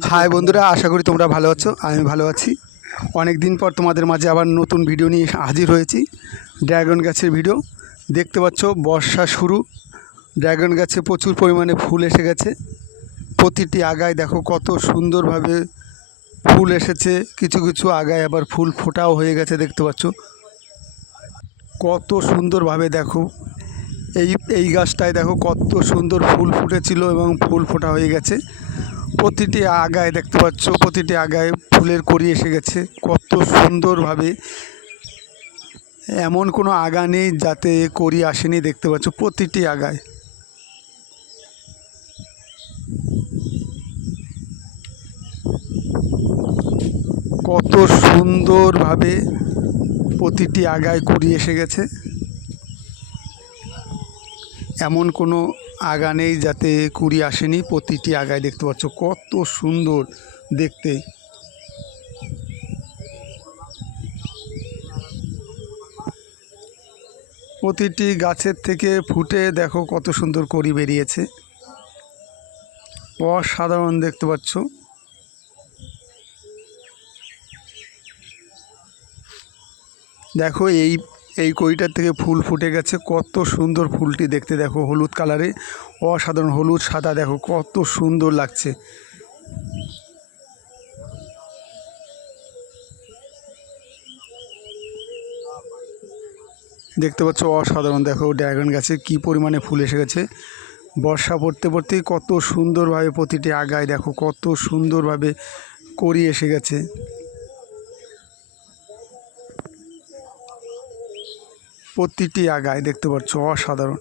High বন্ধুরা, আশা করি তোমরা ভালো আছো। আমি ভালো আছি। অনেক দিন পর তোমাদের মাঝে আবার নতুন ভিডিও নিয়ে হাজির হয়েছি। ড্রাগন গাছের ভিডিও দেখতে পাচ্ছ, বর্ষা শুরু। ড্রাগন গাছে প্রচুর পরিমাণে ফুল এসে গেছে। প্রতিটি আগায় দেখো কত সুন্দরভাবে ফুল এসেছে। কিছু কিছু আগায় আবার ফুল ফোটাও হয়ে গেছে, দেখতে পাচ্ছ কত সুন্দরভাবে। দেখো এই গাছটায় দেখো কত সুন্দর ফুল ফুটেছিল এবং ফুল ফোটা হয়ে গেছে। প্রতিটি আগায় দেখতে পাচ্ছ, প্রতিটি আগায় ফুলের কড়ি এসে গেছে কত সুন্দরভাবে। এমন কোনো আগা নেই যাতে কড়ি আসেনি, দেখতে পাচ্ছ প্রতিটি আগায়। কত সুন্দরভাবে প্রতিটি আগায় কড়ি এসে গেছে। এমন কোনো আগা নেই যাতে কুড়ি আসেনি, প্রতিটি আগায় দেখতে পাচ্ছ কত সুন্দর দেখতে। প্রতিটি গাছের থেকে ফুটে দেখো কত সুন্দর কড়ি বেরিয়েছে, অসাধারণ দেখতে পাচ্ছ। দেখো এই কড়িটার থেকে ফুল ফুটে গেছে, কত সুন্দর ফুলটি দেখতে। দেখো হলুদ কালারে, অসাধারণ হলুদ সাদা, দেখো কত সুন্দর লাগছে। দেখতে পাচ্ছ অসাধারণ। দেখো ড্রাগন গাছে কি পরিমাণে ফুল এসে গেছে। বর্ষা পড়তে পড়তেই কত সুন্দরভাবে প্রতিটি আগায় দেখো কত সুন্দরভাবে কড়ি এসে গেছে। প্রতিটি আগায় দেখতে পাচ্ছ অসাধারণ।